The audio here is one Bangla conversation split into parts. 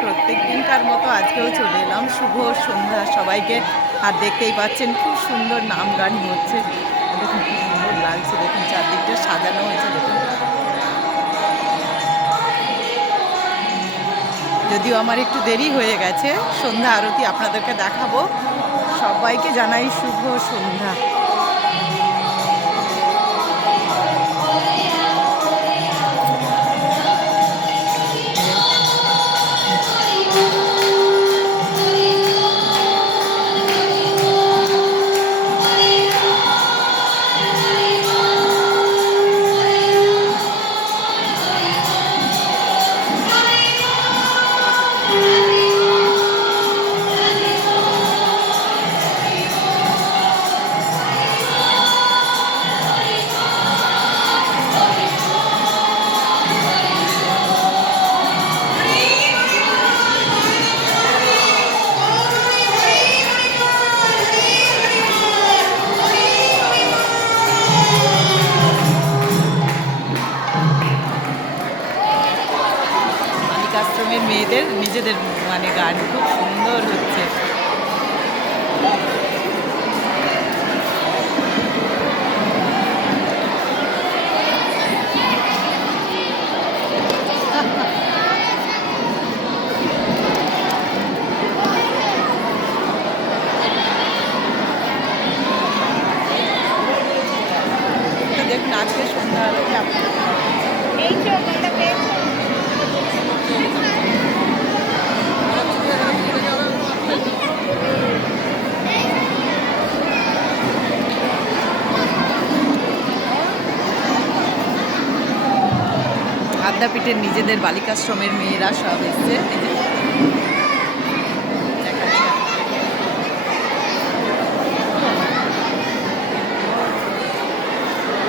প্রত্যেক দিনকার মতো আজকেও চলে এলাম। শুভ সন্ধ্যা সবাইকে। আর দেখতেই পাচ্ছেন খুব সুন্দর নাম গান হচ্ছে। দেখুন কি সুন্দর লাগছে, দেখুন চারদিকটা সাজানো হয়েছে। দেখুন, যদিও আমার একটু দেরি হয়ে গেছে, সন্ধ্যা আরতি আপনাদেরকে দেখাবো। সবাইকে জানাই শুভ সন্ধ্যা। আশ্রমের মেয়েদের নিজেদের গান খুব সুন্দর হচ্ছে। দেখুন আজকে সন্ধ্যা আলোকে আদ্যাপীঠের নিজেদের বালিকাশ্রমের মেয়েরা সব এসছে।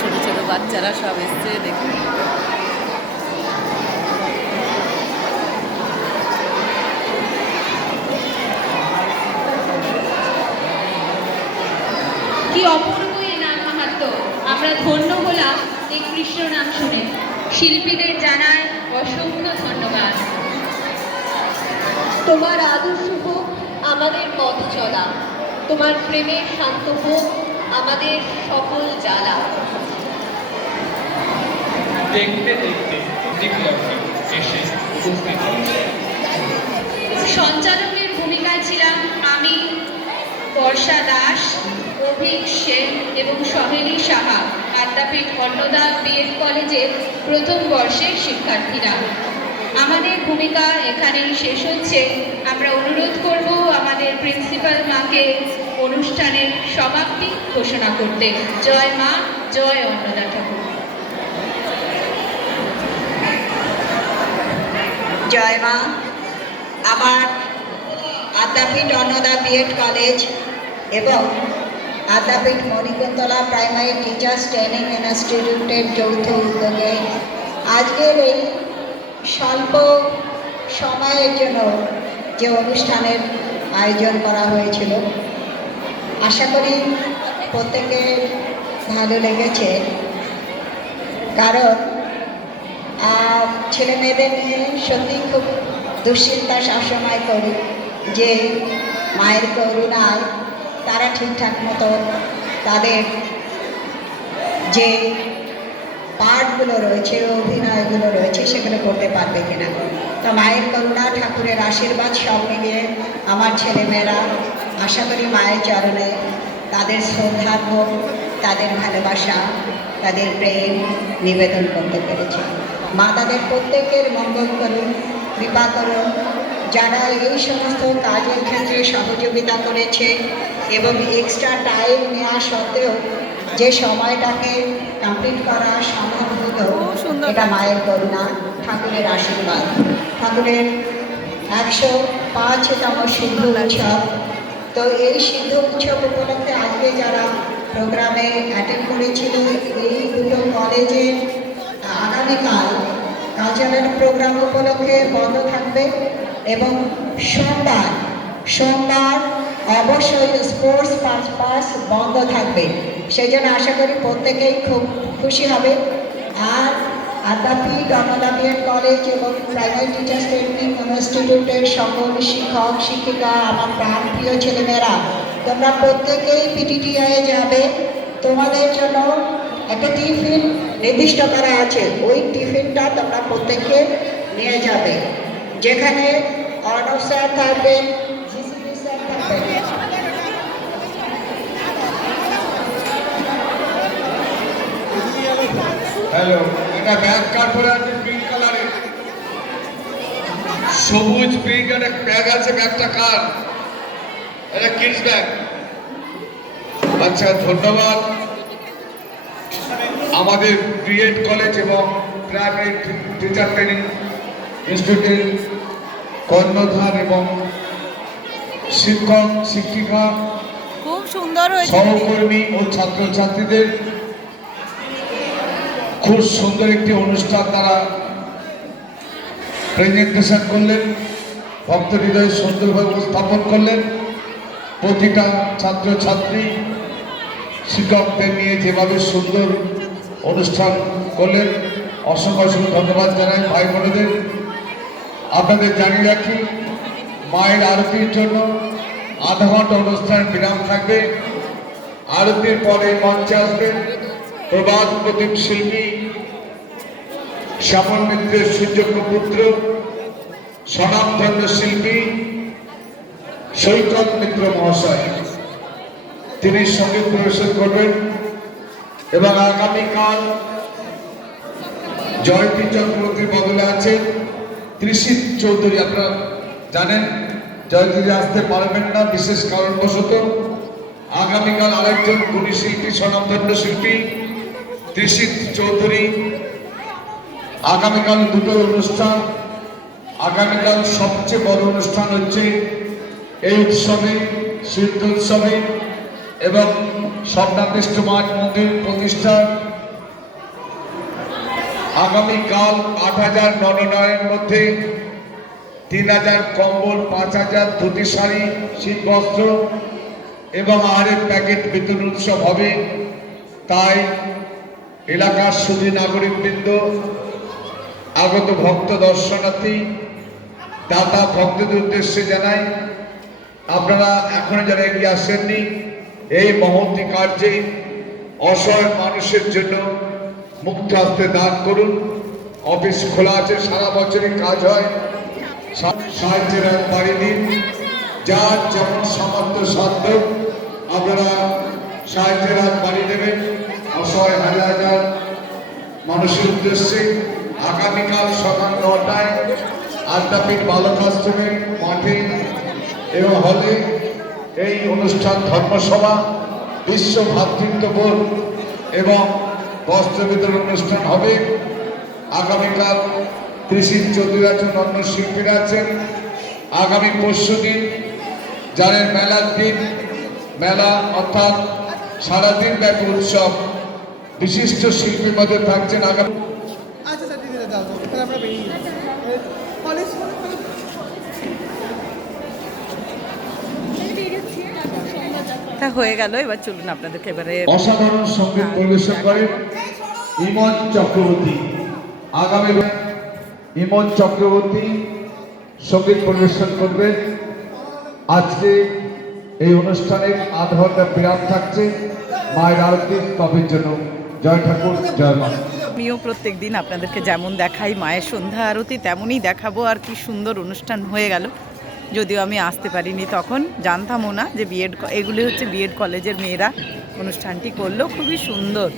ছোট ছোট বাচ্চারা সব এসছে, দেখুন। কি অপূর্ব এই নাম মাহাত্ম! আমরা ধন্য হলাম এই কৃষ্ণ নাম শুনে। শিল্পীদের জানায় অসংখ্য ধন্যবাদ। তোমার আদর্শ হোক আমাদের পথ চলা, তোমার প্রেমের শান্ত হোক আমাদের সকল জ্বালা। দেখতে দেখতে এসে উপস্থিত সঞ্চালকের ভূমিকায় ছিলাম আমি, বর্ষা দাস, অভিক সেন এবং সহেলি সাহা, আদ্যাপীঠ অন্নদা বিএড কলেজের প্রথম বর্ষের শিক্ষার্থীরা। আমাদের ভূমিকা এখানেই শেষ হচ্ছে। আমরা অনুরোধ করব আমাদের প্রিন্সিপাল মাকে অনুষ্ঠানের সমাপ্তি ঘোষণা করতে। জয় মা, জয় অন্নদা ঠাকুর। জয় মা। আমার আদ্যাপীঠ অন্নদা বিএড কলেজ এবং আদ্যাপীঠ মণিকুন্তলা প্রাইমারি টিচার্স ট্রেনিং ইনস্টিটিউটের যৌথ উদ্যোগে আজকের এই স্বল্প সময়ের জন্য যে অনুষ্ঠানের আয়োজন করা হয়েছিল, আশা করি প্রত্যেকের ভালো লেগেছে। কারণ ছেলে মেয়েদের নিয়ে সত্যি খুব দুশ্চিন্তা সবসময় করি যে মায়ের করুণায় তারা ঠিকঠাক মতো তাদের যে পার্টগুলো রয়েছে, অভিনয়গুলো রয়েছে, সেগুলো করতে পারবে কিনা। তো মায়ের করুণা, ঠাকুরের আশীর্বাদ সব মিলিয়ে আমার ছেলেমেয়েরা আশা করি মায়ের চরণে তাদের শ্রদ্ধার ভোগ, তাদের ভালোবাসা, তাদের প্রেম নিবেদন করতে পেরেছে। মা তাদের প্রত্যেকের মঙ্গল করুন, কৃপা করুন। যারা এই সমস্ত কাজের ক্ষেত্রে সহযোগিতা করেছে এবং এক্সট্রা টাইম নেওয়া সত্ত্বেও যে সময়টাকে কমপ্লিট করা সম্ভব হলো, এটা মায়ের করুণা, ঠাকুরের আশীর্বাদ। ঠাকুরের 105তম সিদ্ধ উৎসব। তো এই সিদ্ধ উৎসব উপলক্ষে আজকে যারা প্রোগ্রামে অ্যাটেন্ড করেছিল, এই দুটো কলেজে আগামীকাল কালচারাল প্রোগ্রাম উপলক্ষে বন্ধ থাকবে এবং সোমবার অবশ্যই স্পোর্টস পারপাস বন্ধ থাকবে। সেই জন্য আশা করি প্রত্যেকেই খুব খুশি হবে। আর আদ্যাপীঠ অন্নদা বিএড কলেজ এবং প্রাইমারি টিচার্স ট্রেনিং ইনস্টিটিউট ইনস্টিটিউটের সকল শিক্ষক শিক্ষিকা, আমার প্রাণপ্রিয় ছেলেমেয়েরা, তোমরা প্রত্যেকেই পিটিটিআই যাবে। তোমাদের জন্য একটা টিফিন নির্দিষ্ট করা আছে, ওই টিফিনটা তোমরা প্রত্যেকে নিয়ে যাবে, যেখানে অর্ণব স্যার থাকবেন, জিসিপি স্যার থাকবেন। হ্যালো, এটা ব্যাগ কার্ড পরে আছে পিঙ্ক কালারের, সবুজ পিঙ্ক একটা ব্যাগ আছে, ব্যাগটা কার? এটা কিডস ব্যাগ। আচ্ছা, ধন্যবাদ। আমাদের বিএড কলেজ এবং প্রাইমারি টিচার ট্রেনিং ইনস্টিটিউট কর্ণধার এবং শিক্ষক শিক্ষিকা, খুব সুন্দর হয়েছে। সহকর্মী ও ছাত্রছাত্রীদের খুব সুন্দর একটি অনুষ্ঠান তারা প্রেজেন্টেশন করলেন, ভক্ত হৃদয় সুন্দরভাবে উপস্থাপন করলেন। প্রতিটা ছাত্রছাত্রী শিক্ষকদের নিয়ে যেভাবে সুন্দর অনুষ্ঠান করলেন, অসংখ্য অসংখ্য ধন্যবাদ জানাই ভাই বোনেদের। আপনাদের জানিয়ে রাখি, মায়ের আরতির জন্য আধা ঘন্টা অনুষ্ঠান বিরাম থাকবে। আরতির পরে মঞ্চে আসবেন প্রবাদ প্রদীপ শিল্পী শ্যামল মিত্রের সুযোগ্য পুত্র, স্বনামধন্য শিল্পী সৈকত মিত্র মহাশয়। তিনি সঙ্গীত পরিবেশন করবেন এবং আগামীকাল জয়ন্তী চক্রবর্তীর বদলে আছেন ত্রিশিত চৌধুরী। আপনারা জানেন জয়ন্তী আসতে পারবেন না বিশেষ কারণবশত। আগামীকাল আরেকজন গুণী শিল্পী, স্বনামধন্য শিল্পী ত্রিশিত চৌধুরী। আগামীকাল দুটো অনুষ্ঠান। আগামীকাল সবচেয়ে বড় অনুষ্ঠান হচ্ছে এই উৎসবে, সিদ্ধ উৎসবে এবং স্বর্ণাকৃষ্ট মাঠ মন্দির প্রতিষ্ঠা। আগামীকাল 8,000 নরনারীর মধ্যে 3,000 কম্বল, 5,000 ধুতি শাড়ি, শীত বস্ত্র এবং আহারের প্যাকেট বিতরণ উৎসব হবে। তাই এলাকার সুধী নাগরিকবৃন্দ, আগত ভক্ত দর্শনার্থী, দাতা ভক্তদের উদ্দেশ্যে জানাই, আপনারা এখনো যারা এগিয়ে আসেননি, এই মহতী কার্যে অসহায় মানুষের জন্য মুক্ত হস্তে দান করুন। অফিস খোলা আছে, সারা বছরই কাজ হয়। সাহায্যের হাত বাড়িয়ে দিন, যার যেমন সামর্থ্য সাধ্য আপনারা সাহায্যের হাত বাড়িয়ে দেবেন অসহায় হাজার হাজার মানুষের উদ্দেশ্যে। আগামীকাল সকাল 9টায় আদ্যাপীঠ বালক আশ্রমের মাঠে এবং হলে এই অনুষ্ঠান ধর্মসভা, বিশ্ব ভ্রাতৃত্ববোধ এবং বস্ত্র বিতরণ অনুষ্ঠান হবে। আগামীকাল ত্রিশিত চৌধুরী আছেন, অন্য শিল্পীরা আছেন। আগামী পরশুদিন জানেন মেলার দিন, মেলা অর্থাৎ সারাদিন ব্যাপী উৎসব। বিশিষ্ট শিল্পীর মধ্যে থাকছেন আগামী আচ্ছা স্যার, ঠিক আছে, দাও তাহলে আমরা বেরিয়ে যাই কলেজ। তা হয়ে গেল, এবার চলুন আপনাদেরকে এবারে অসাধারণ সঙ্গীত পরিবেশন করেন ইমন চক্রবর্তী। আগামী ইমন চক্রবর্তী সঙ্গীত পরিবেশন করবেন। আজকে এই অনুষ্ঠানে আধ ঘন্টা বিরাম থাকছে মায়ের আরতির স্তবের জন্য। জয় ঠাকুর, জয় মা। আমিও প্রত্যেক দিন আপনাদেরকে যেমন দেখাই মায়ের সন্ধ্যা আরতি, তেমনই দেখাবো। আর কি সুন্দর অনুষ্ঠান হয়ে গেল, যদিও আমি আসতে পারিনি, তখন জানতামও না যে এগুলি হচ্ছে বিএড কলেজের মেয়েরা অনুষ্ঠানটি করলো, খুবই সুন্দর।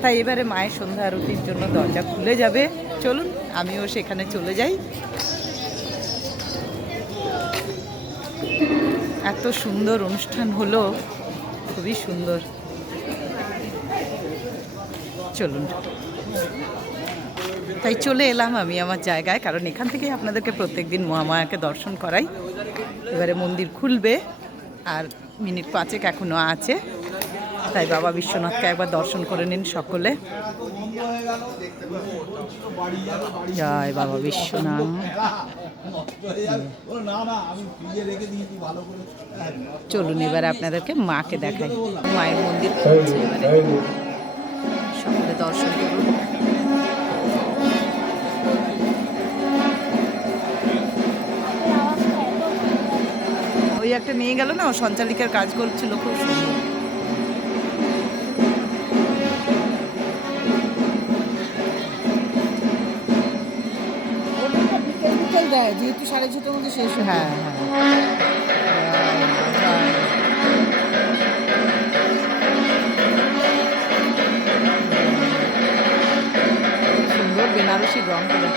তাই এবারে মায়ের সন্ধ্যা আরতির জন্য দরজা খুলে যাবে, চলুন আমিও সেখানে চলে যাই। এত সুন্দর অনুষ্ঠান হলো, খুবই সুন্দর। চলুন, তাই চলে এলাম আমি আমার জায়গায়, কারণ এখান থেকেই আপনাদেরকে প্রত্যেকদিন মহামায়াকে দর্শন করাই। এবারে মন্দির খুলবে আর মিনিট 5 এখনো আছে, তাই বাবা বিশ্বনাথকে একবার দর্শন করে নিন সকলে। জয় বাবা বিশ্বনাথ। চলুন এবারে আপনাদেরকে মাকে দেখাই। মায়ের মন্দির খুলছে, এবারে সকলে দর্শন করুন। একটা নিয়ে গেল না, ও সঞ্চালিকার কাজ করছিল, খুব সুন্দর। ওটা বিকেল বিকেল দেয়, যেহেতু 6:30টার মধ্যে শেষ হয়। হ্যাঁ সুন্দর বেনারসি রং করে।